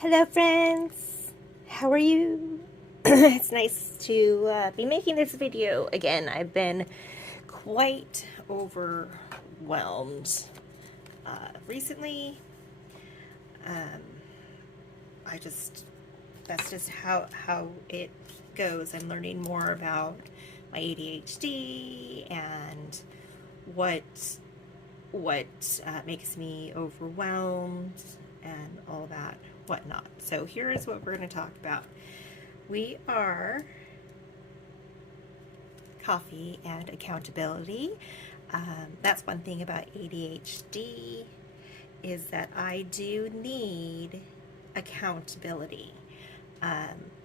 Hello friends, how are you? It's nice to be making this video again. I've been quite overwhelmed recently. Um, that's just how it goes. I'm learning more about my ADHD and what makes me overwhelmed and all that whatnot. So here is what we're going to talk about. We are coffee and accountability. That's one thing about ADHD is that I do need accountability.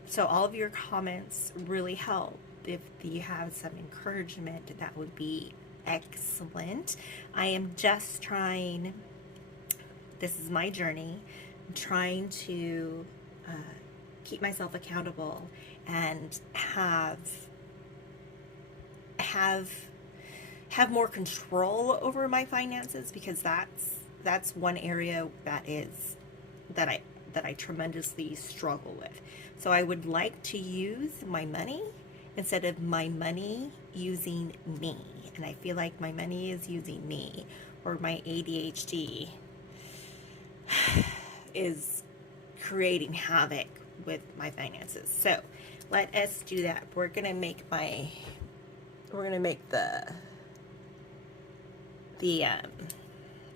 So all of your comments really help. If you have some encouragement, that would be excellent. I am just trying, this is my journey, I'm trying to keep myself accountable and have more control over my finances, because that's one area that I tremendously struggle with. So I would like to use my money instead of my money using me. And I feel like my money is using me, or my ADHD is creating havoc with my finances. So let us do that. We're gonna make the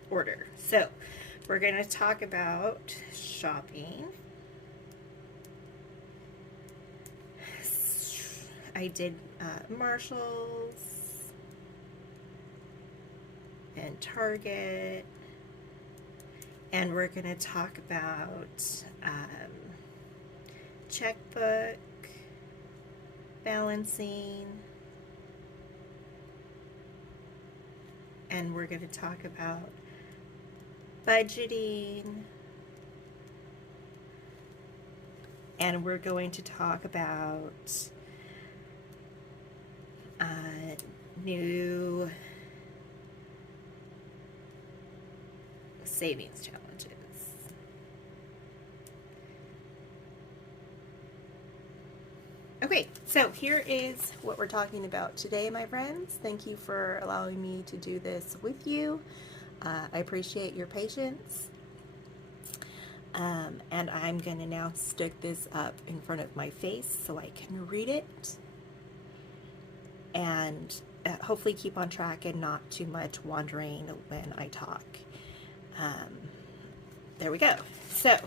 order. So we're gonna talk about shopping. I did Marshalls and Target, and we're going to talk about checkbook, balancing, and we're going to talk about budgeting, and we're going to talk about new savings challenges. Okay, so here is what we're talking about today, my friends. Thank you for allowing me to do this with you. I appreciate your patience. And I'm going to now stick this up in front of my face so I can read it. And hopefully keep on track and not too much wandering when I talk. There we go. So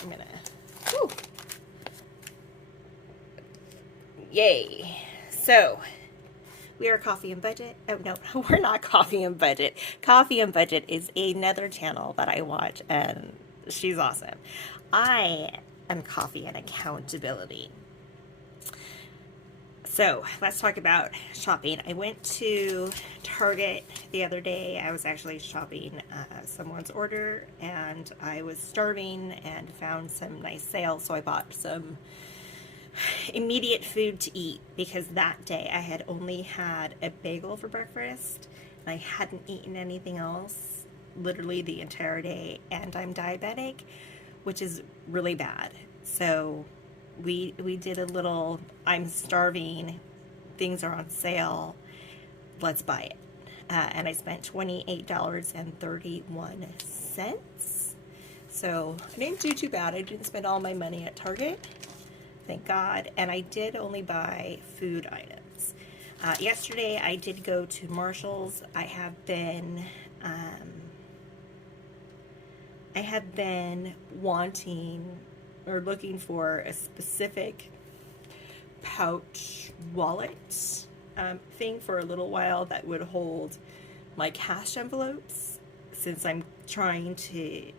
I'm gonna, whew. Yay. So we are Coffee and Budget. Oh no, we're not Coffee and Budget. Coffee and Budget is another channel that I watch, and she's awesome. I am Coffee and Accountability. So let's talk about shopping. I went to Target the other day. I was actually shopping someone's order, and I was starving and found some nice sales, so I bought some immediate food to eat, because that day I had only had a bagel for breakfast and I hadn't eaten anything else literally the entire day, and I'm diabetic, which is really bad. So we did a little, I'm starving, things are on sale, let's buy it. And I spent $28.31. So I didn't do too bad. I didn't spend all my money at Target, thank God. And I did only buy food items. Yesterday I did go to Marshalls. I have been wanting or looking for a specific pouch wallet thing for a little while that would hold my cash envelopes, since I'm going to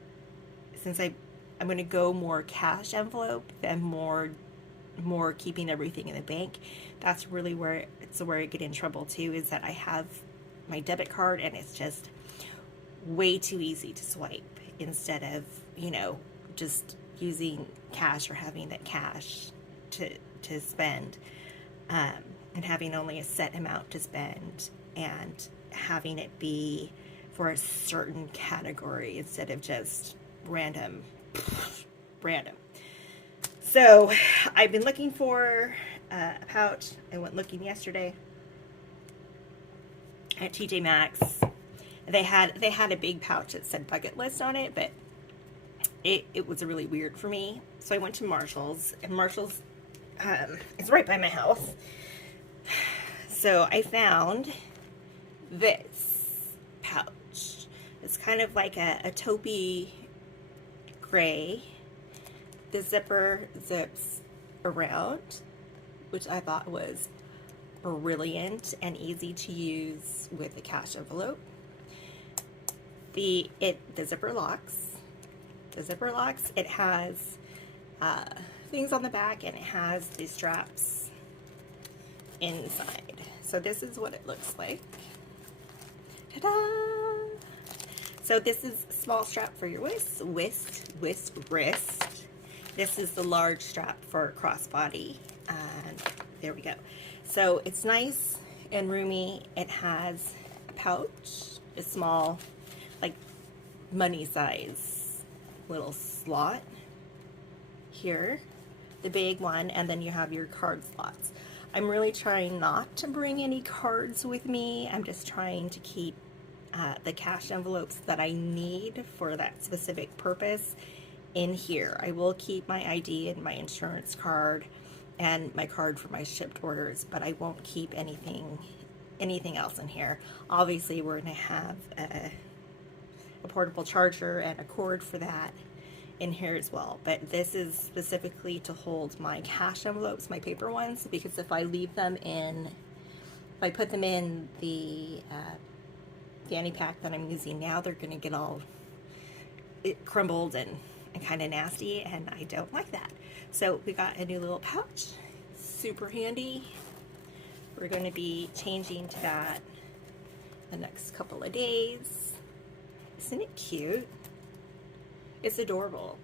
go more cash envelope than more keeping everything in the bank. That's really where I get in trouble too, is that I have my debit card and it's just way too easy to swipe instead of, just using cash or having that cash to spend, and having only a set amount to spend, and having it be for a certain category instead of just random. So I've been looking for a pouch. I went looking yesterday at TJ Maxx. They had a big pouch that said bucket list on it, but it was really weird for me. So I went to Marshall's, and Marshall's is right by my house. So I found this pouch. It's kind of like a taupey gray. The zipper zips around, which I thought was brilliant and easy to use with a cash envelope. The zipper locks. The zipper locks. It has things on the back, and it has the straps inside. So this is what it looks like. Ta-da! So this is a small strap for your wrist. This is the large strap for crossbody, and there we go. So it's nice and roomy. It has a pouch, a small, like money size little slot here, the big one, and then you have your card slots. I'm really trying not to bring any cards with me. I'm just trying to keep the cash envelopes that I need for that specific purpose in here. I will keep my ID and my insurance card and my card for my shipped orders, but I won't keep anything else in here. Obviously, we're going to have a portable charger and a cord for that in here as well, but this is specifically to hold my cash envelopes, my paper ones, because if I leave them in, if I put them in the fanny pack that I'm using now, they're going to get all crumbled and kind of nasty, and I don't like that. So we got a new little pouch, super handy. We're going to be changing to that the next couple of days. Isn't it cute? It's adorable.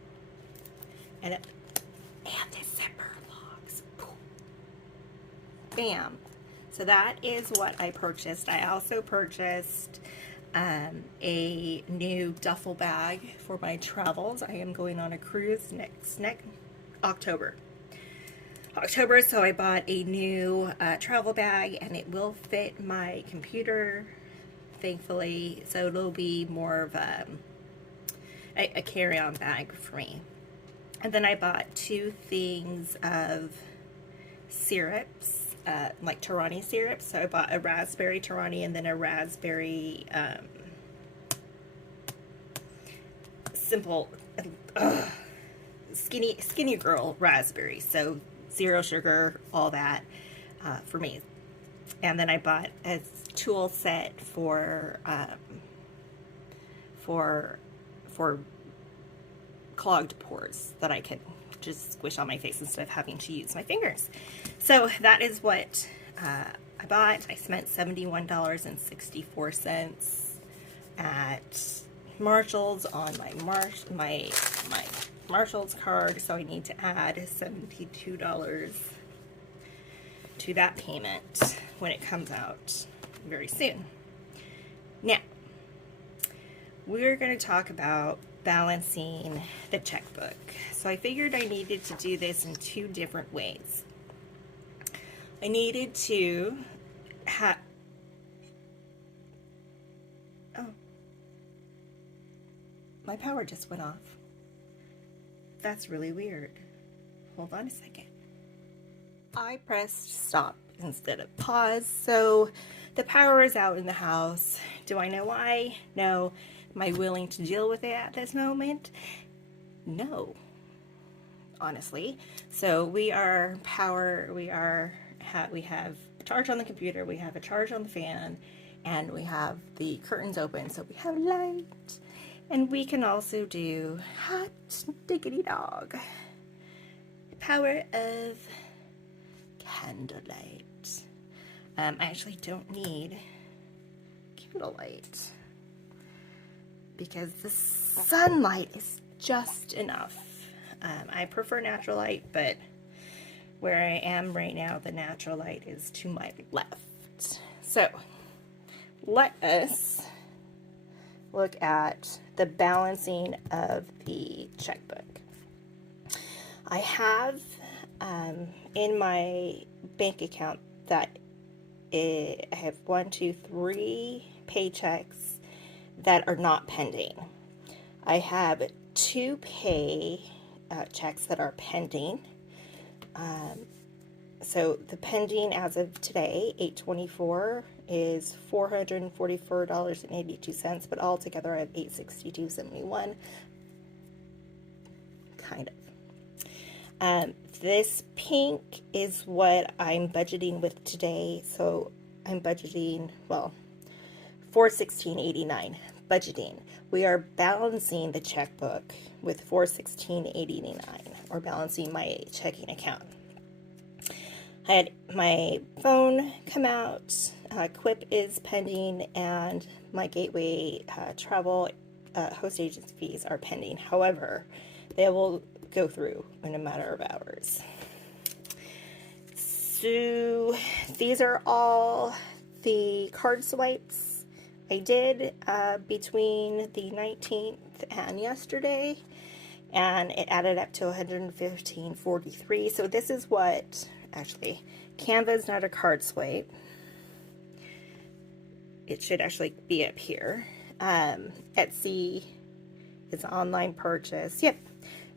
And the zipper locks. Bam. So that is what I purchased. I also purchased a new duffel bag for my travels. I am going on a cruise next October. So I bought a new travel bag, and it will fit my computer, thankfully. So it'll be more of a carry-on bag for me. And then I bought 2 things of syrups, like Tarani syrup. So I bought a raspberry Tarani and then a raspberry simple skinny girl raspberry. So 0 sugar, all that for me. And then I bought a tool set for clogged pores that I could just squish on my face instead of having to use my fingers. So that is what I bought. I spent $71.64 at Marshall's on my Marshall's card, so I need to add $72 to that payment when it comes out very soon. Now, we're going to talk about balancing the checkbook. So I figured I needed to do this in 2 different ways. I needed to have... Oh. My power just went off. That's really weird. Hold on a second. I pressed stop instead of pause, so the power is out in the house. Do I know why? No. Am I willing to deal with it at this moment? No, honestly. So we have a charge on the computer, we have a charge on the fan, and we have the curtains open, so we have light. And we can also do hot diggity dog. The power of candlelight. I actually don't need candlelight, because the sunlight is just enough. I prefer natural light, but where I am right now, the natural light is to my left. So let us look at the balancing of the checkbook. I have in my bank account that I have 1, 2, 3 paychecks that are not pending. I have 2 pay checks that are pending. So the pending as of today, 8/24, is $444.82, but altogether I have $862.71. Kind of. This pink is what I'm budgeting with today. So I'm budgeting, well, $416.89 budgeting. We are balancing the checkbook with $416.89, or balancing my checking account. I had my phone come out, Quip is pending, and my Gateway travel host agency fees are pending. However, they will go through in a matter of hours. So these are all the card swipes I did between the 19th and yesterday, and it added up to $115.43. So this is what, actually, Canva is not a card swipe. It should actually be up here. Etsy is online purchase. Yep,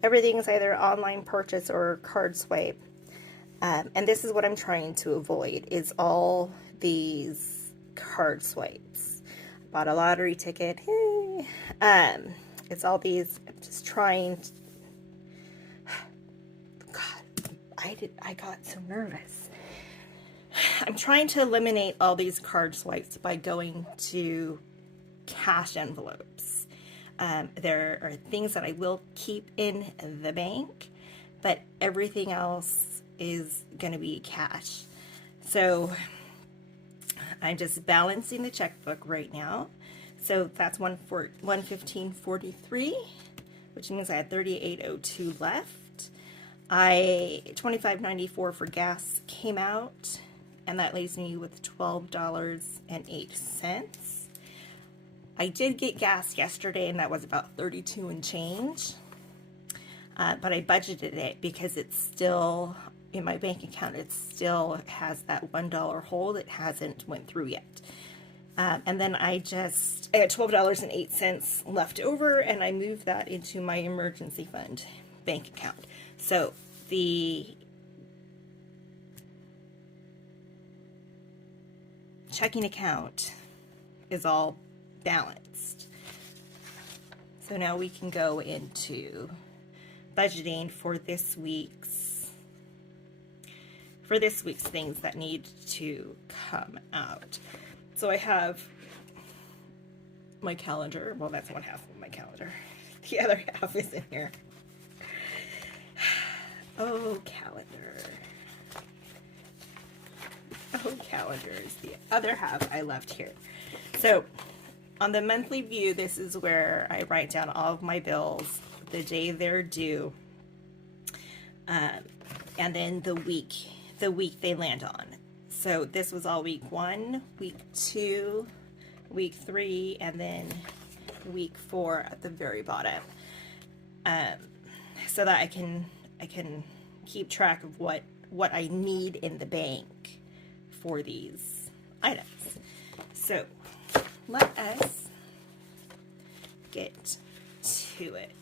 everything is either online purchase or card swipe. And this is what I'm trying to avoid, is all these card swipes. I bought a lottery ticket. It's all these. I'm just trying to, I got so nervous. I'm trying to eliminate all these card swipes by going to cash envelopes. There are things that I will keep in the bank, but everything else is going to be cash. So I'm just balancing the checkbook right now. So that's $115.43, which means I had $38.02 left. $25.94 for gas came out, and that leaves me with $12.08. I did get gas yesterday, and that was about 32 and change. But I budgeted it because it's still in my bank account. It still has that $1 hold. It hasn't went through yet. And then I had $12.08 left over, and I moved that into my emergency fund bank account. So the checking account is all balanced. So now we can go into budgeting for this week's things that need to come out. So I have my calendar. Well, that's one half of my calendar. The other half is in here. Oh, calendar. Oh, calendars. The other half I left here. So on the monthly view, this is where I write down all of my bills, the day they're due, and then the week they land on. So this was all week 1, week 2, week 3, and then week 4 at the very bottom. So that I can keep track of what I need in the bank for these items. So let us get to it.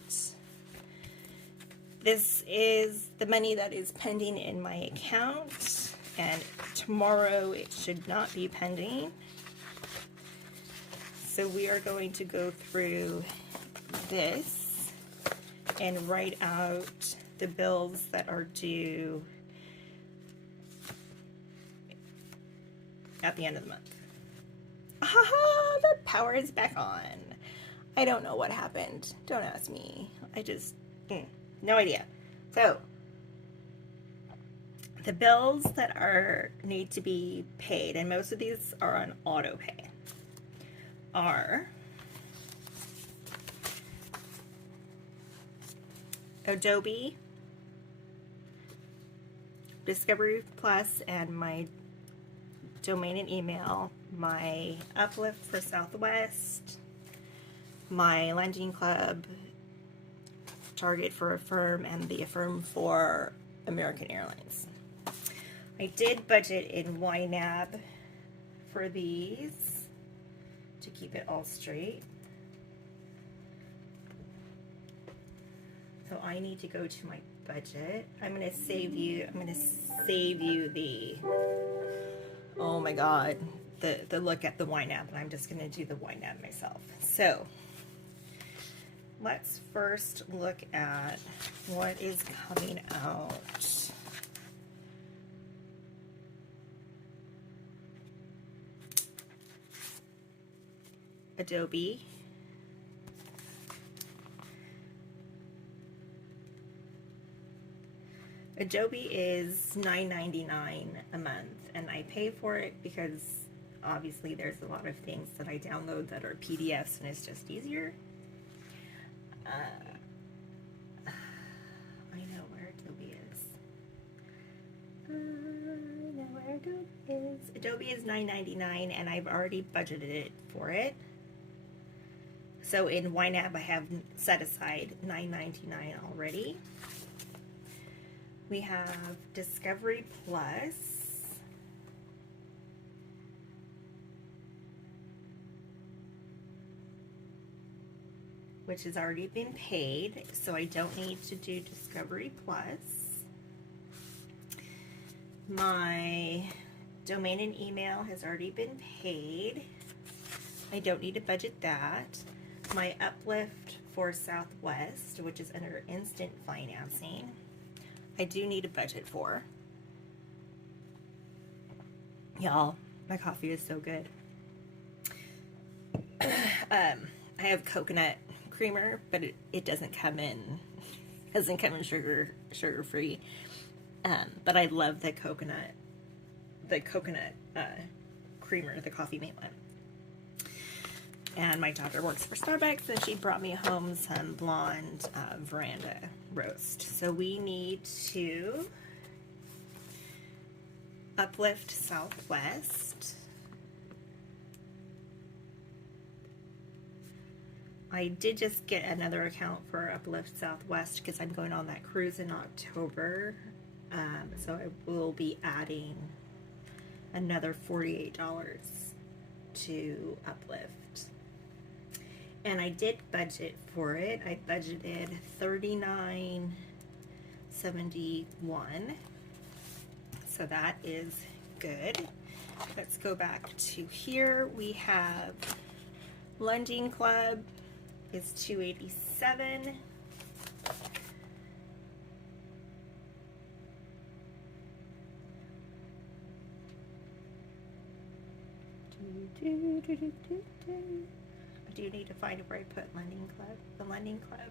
This is the money that is pending in my account, and tomorrow it should not be pending. So we are going to go through this and write out the bills that are due at the end of the month. Aha! The power is back on. I don't know what happened. Don't ask me. I just, no idea. So, the bills that need to be paid, and most of these are on auto pay, are Adobe, Discovery Plus, and my domain and email, my Uplift for Southwest, my Lending Club, Target for Affirm, and the Affirm for American Airlines. I did budget in YNAB for these to keep it all straight. So I need to go to my budget. I'm going to save you the, oh my God, the look at the YNAB, and I'm just going to do the YNAB myself. So let's first look at what is coming out. Adobe. Adobe is $9.99 a month, and I pay for it because obviously there's a lot of things that I download that are PDFs, and it's just easier. I know where Adobe is. I know where Adobe is. Adobe is $9.99, and I've already budgeted it for it. So in YNAB, I have set aside $9.99 already. We have Discovery Plus. Which has already been paid, so I don't need to do Discovery Plus. My domain and email has already been paid. I don't need to budget that. My Uplift for Southwest, which is under instant financing, I do need a budget for. Y'all, my coffee is so good. I have coconut creamer, but it doesn't come in sugar free. But I love the coconut creamer, the Coffee Mate one. And my daughter works for Starbucks, and she brought me home some blonde veranda roast. So we need to Uplift Southwest. I did just get another account for Uplift Southwest because I'm going on that cruise in October. So I will be adding another $48 to Uplift. And I did budget for it. I budgeted $39.71. So that is good. Let's go back to here. We have Lending Club is $287. I do need to find where I put Lending Club. The Lending Club.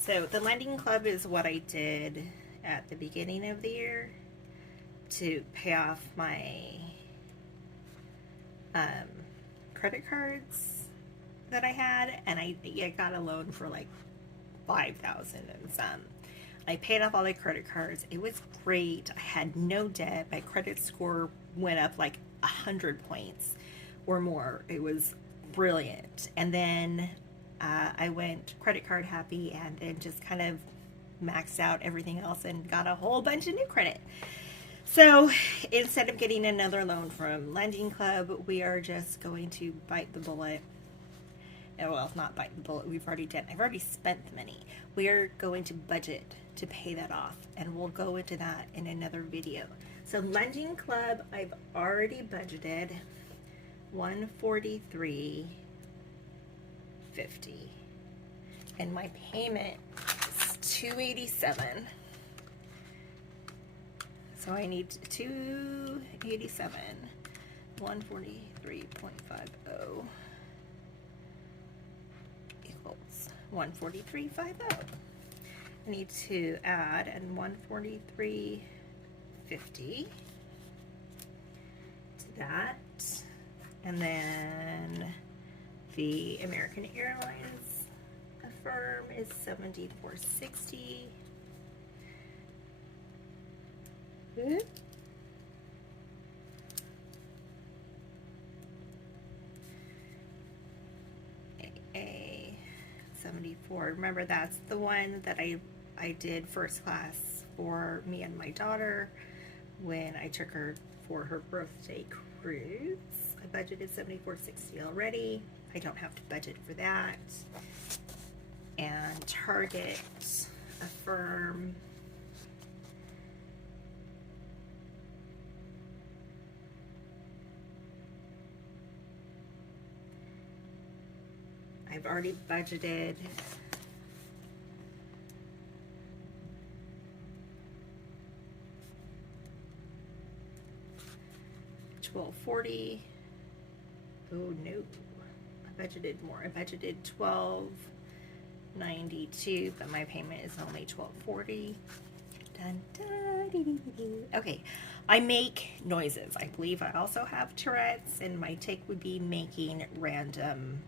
So the Lending Club is what I did at the beginning of the year to pay off my credit cards that I had, and I got a loan for like $5,000 and some. I paid off all the credit cards. It was great. I had no debt. My credit score went up like 100 points or more. It was brilliant. And then I went credit card happy, and then just kind of maxed out everything else and got a whole bunch of new credit. So instead of getting another loan from Lending Club, we are just going to bite the bullet. Well, not bite the bullet. I've already spent the money. We are going to budget to pay that off, and we'll go into that in another video. So Lending Club, I've already budgeted $143.50, and my payment is $287. So I need $287, 143.50 equals 143.50. I need to add and 143.50 to that, and then the American Airlines Affirm is $74.60. $74. Remember, that's the one that I did first class for me and my daughter when I took her for her birthday cruise. I budgeted $74.60 already. I don't have to budget for that. And Target, Affirm, I've already budgeted $12.40. Oh no, I budgeted more. I budgeted $12.92, but my payment is only $12.40. Dun, dun, dee, dee, dee. Okay, I make noises. I believe I also have Tourette's, and my take would be making random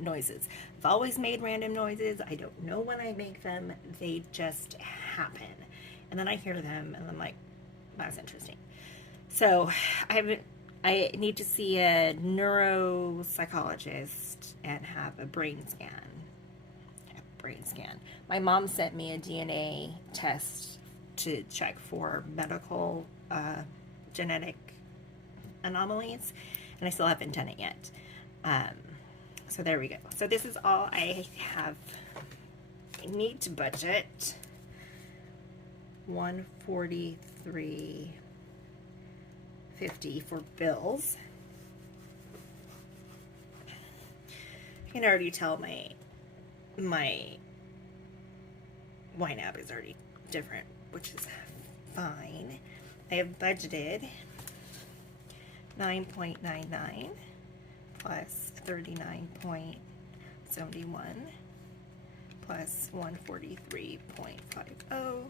noises. I've always made random noises. I don't know when I make them. They just happen. And then I hear them, and I'm like, that's interesting. So I need to see a neuropsychologist and have a brain scan. My mom sent me a DNA test to check for medical genetic anomalies, and I still haven't done it yet. So there we go. So this is all I have. I need to budget $143.50 for bills. I can already tell my wine app is already different, which is fine. I have budgeted $9.99 plus $39.71 plus $143.50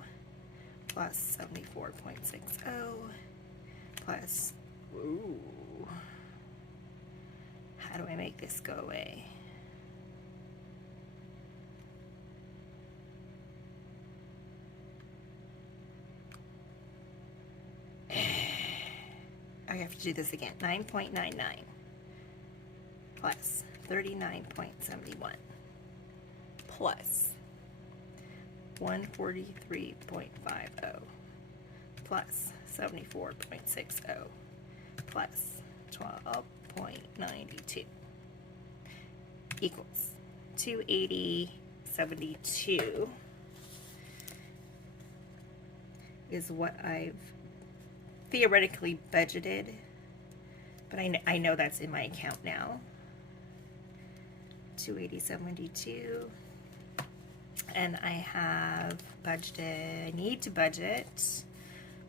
plus $74.60 plus, ooh, how do I make this go away? I have to do this again. 9.99 plus 39.71 plus 143.50 plus 74.60 plus 12.92 equals 280.72 is what I've theoretically budgeted, but I know that's in my account now. 280.72, and I have budgeted, I need to budget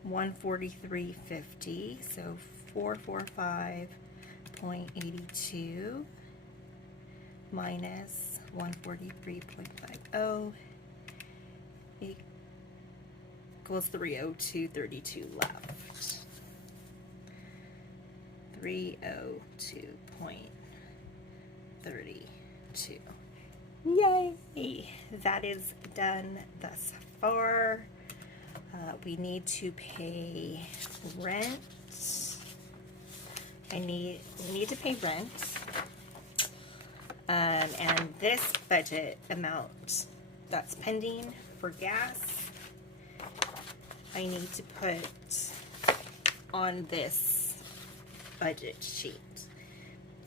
143.50, so 445.82 minus 143.50 equals 302.32 left. 302.32. Yay! That is done thus far. We need to pay rent. We need to pay rent. And this budget amount that's pending for gas, I need to put on this budget sheet.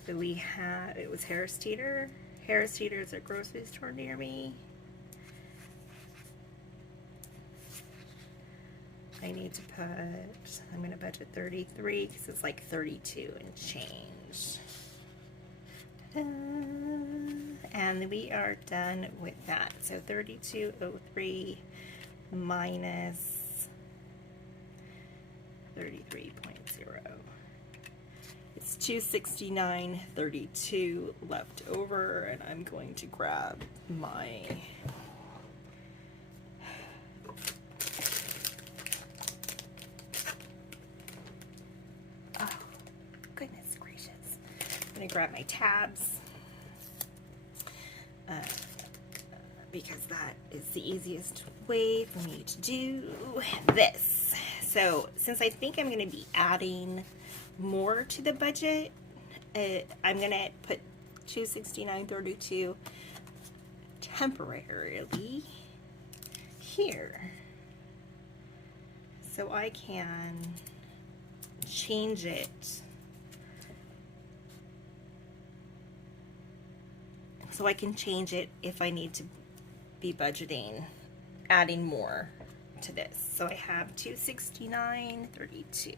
So we have, it was Harris Teeter. Harris Teeter is a grocery store near me. I need to put, I'm going to budget 33 because it's like 32 and change. And we are done with that. So 3203 minus 33.0. It's 269.32 left over, and I'm going to grab my goodness gracious. I'm going to grab my tabs because that is the easiest way for me to do this. So since I think I'm going to be adding more to the budget, I'm going to put $269.32 temporarily here so I can change it if I need to be budgeting adding more to this. So I have $269.32.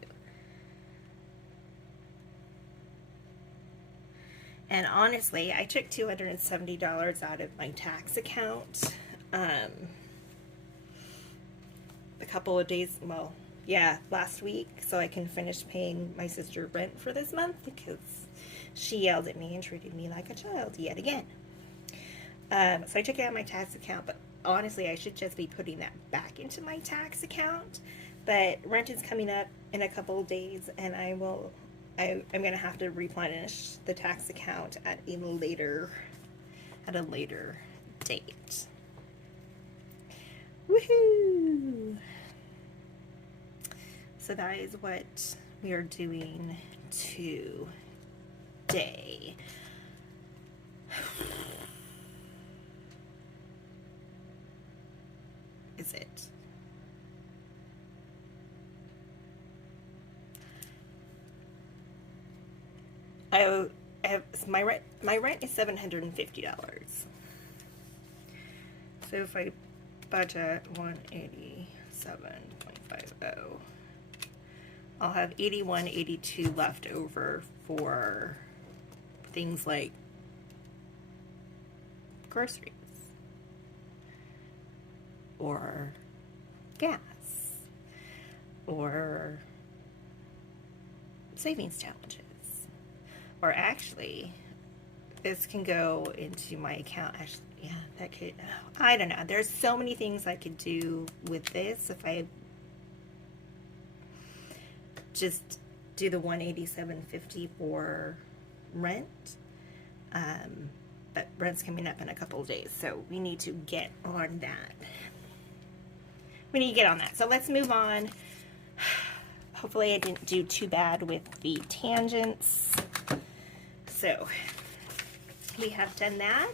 And honestly, I took $270 out of my tax account a couple of days, well, yeah, last week, so I can finish paying my sister rent for this month because she yelled at me and treated me like a child yet again. So I took it out of my tax account, but honestly, I should just be putting that back into my tax account. But rent is coming up in a couple of days, and I'm going to have to replenish the tax account at a later date. Woohoo! So that is what we are doing today. Is it? My rent is $750. So if I budget 187.50, I'll have 81.82 left over for things like groceries or gas or savings challenges. Or actually, this can go into my account. Actually, yeah, that could, I don't know. There's so many things I could do with this if I just do the $187.50 for rent. But rent's coming up in a couple of days, so we need to get on that. So let's move on. Hopefully I didn't do too bad with the tangents. So we have done that.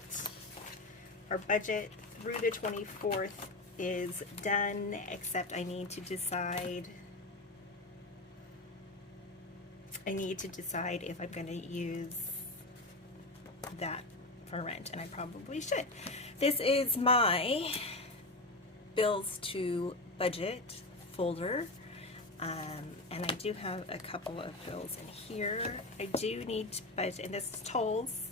Our budget through the 24th is done, except I need to decide if I'm going to use that for rent, and I probably should. This is my bills to budget folder. And I do have a couple of bills in here. I do need to budget, and this is tolls.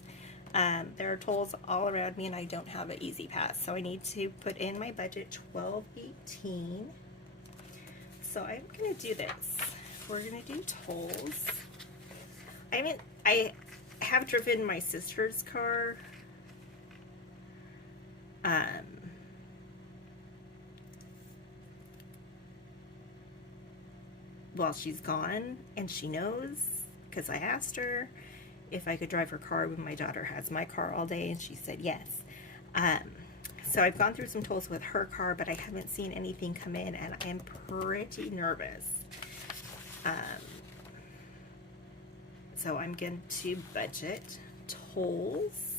There are tolls all around me, and I don't have an easy pass, so I need to put in my budget $12.18. So I'm gonna do this. We're gonna do tolls. I have driven my sister's car. While she's gone, and she knows because I asked her if I could drive her car when my daughter has my car all day, and she said yes. So I've gone through some tolls with her car, but I haven't seen anything come in, and I am pretty nervous. So I'm going to budget tolls.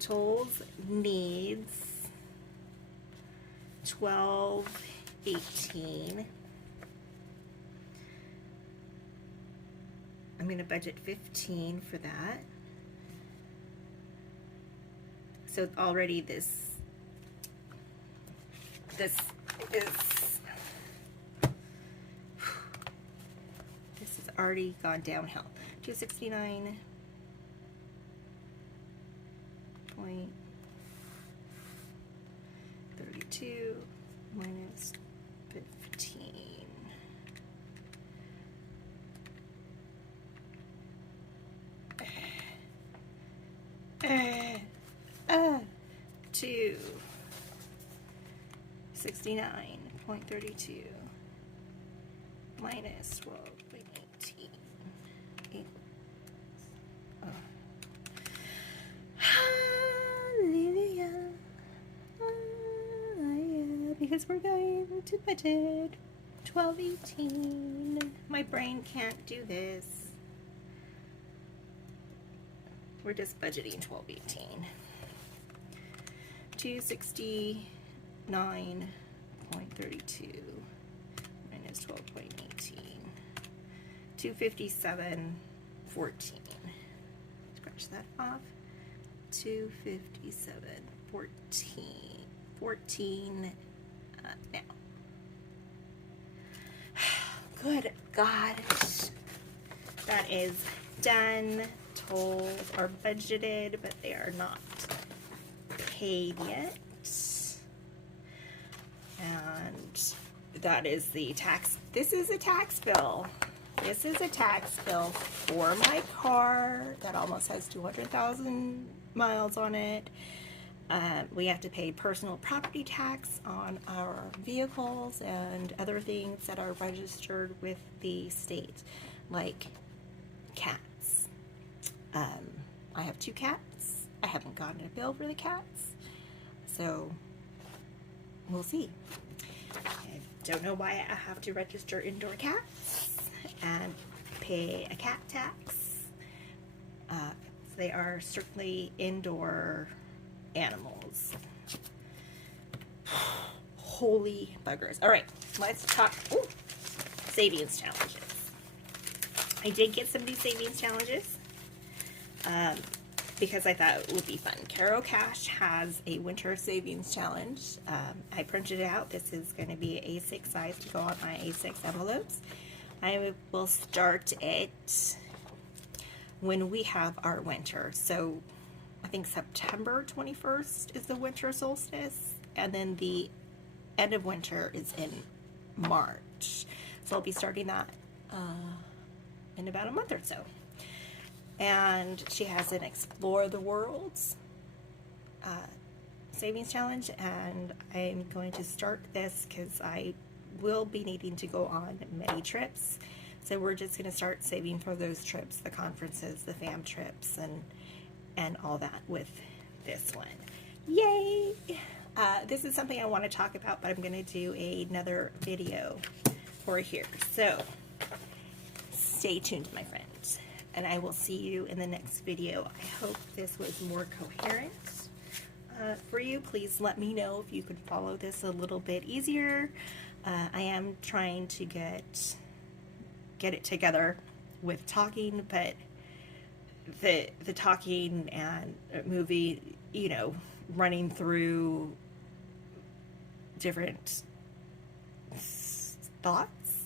Tolls needs $12.18. I'm going to budget $15 for that. So already this has already gone downhill. 269.32 minus 15. To 69.32 minus 12.18. Hallelujah. Because we're going to budget $12.18. My brain can't do this. We're just budgeting 12.18. 269.32 minus 12.18. 257.14. Scratch that off. 257.14. 14 now. Good God. That is done. Tolls are budgeted, but they are not paid yet. And that is the tax. This is a tax bill. This is a tax bill for my car that almost has 200,000 miles on it. We have to pay personal property tax on our vehicles and other things that are registered with the state, like cats. I have 2 cats. I haven't gotten a bill for the cats, so we'll see. I don't know why I have to register indoor cats and pay a cat tax. They are strictly indoor animals. Holy buggers. All right, let's talk savings challenges. I did get some of these savings challenges because I thought it would be fun. Caro Cash has a winter savings challenge. I printed it out. This is going to be A6 size to go on my A6 envelopes. I will start it when we have our winter. So I think September 21st is the winter solstice, and then the end of winter is in March. So I'll be starting that in about a month or so. And she has an Explore the Worlds savings challenge, and I'm going to start this because I will be needing to go on many trips. So we're just going to start saving for those trips, the conferences, the fam trips, and all that with this one. Yay! This is something I want to talk about, but I'm going to do another video for here. So stay tuned, my friends, and I will see you in the next video. I hope this was more coherent for you. Please let me know if you could follow this a little bit easier. I am trying to get it together with talking, but the talking and movie, you know, running through different thoughts,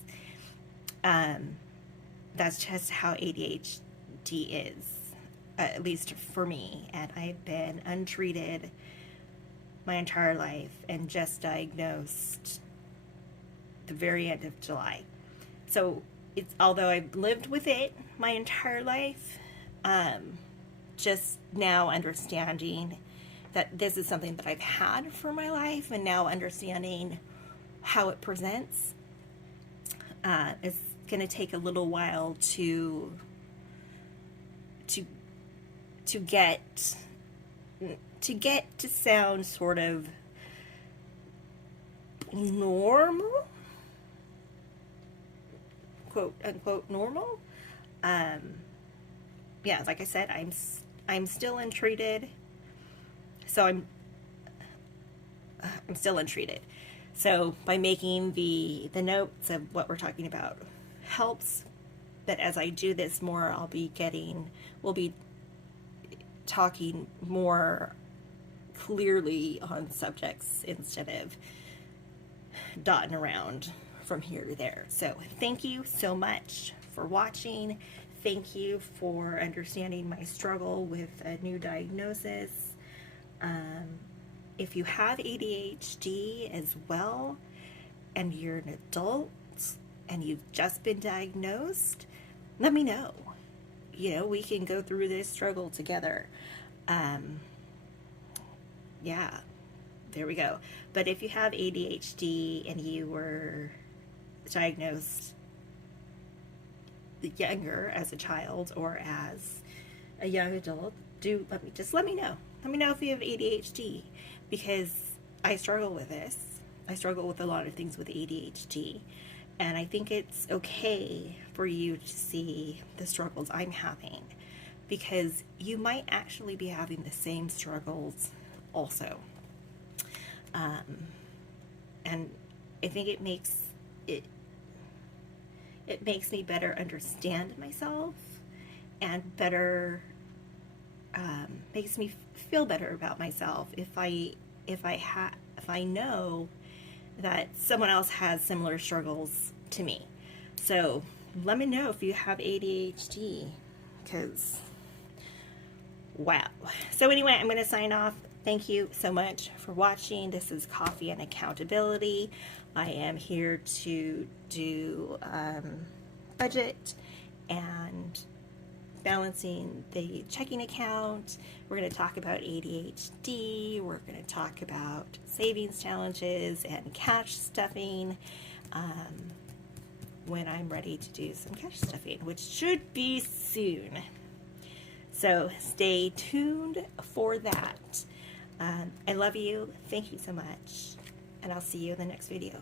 that's just how ADHD is, at least for me. And I've been untreated my entire life and just diagnosed the very end of July. So it's, although I've lived with it my entire life, just now understanding that this is something that I've had for my life, and now understanding how it presents, it's going to take a little while to get to sound sort of normal, quote unquote normal. Yeah, like I said, I'm still untreated, so I'm still untreated. So by making the notes of what we're talking about helps, but as I do this more, we'll be talking more clearly on subjects instead of dotting around from here to there. So thank you so much for watching. Thank you for understanding my struggle with a new diagnosis. If you have ADHD as well, and you're an adult, and you've just been diagnosed, let me know. You know, we can go through this struggle together. Yeah, there we go. But if you have ADHD and you were diagnosed younger, as a child or as a young adult, let me know. Let me know if you have ADHD, because I struggle with this. I struggle with a lot of things with ADHD, and I think it's okay for you to see the struggles I'm having. because you might actually be having the same struggles also. And I think it makes me better understand myself, and better makes me feel better about myself if I know that someone else has similar struggles to me. So let me know if you have ADHD, because wow. So anyway, I'm going to sign off. Thank you so much for watching. This is Coffee and Accountability. I am here to do budget and balancing the checking account. We're going to talk about ADHD. We're going to talk about savings challenges and cash stuffing when I'm ready to do some cash stuffing, which should be soon. So stay tuned for that. I love you. Thank you so much. And I'll see you in the next video.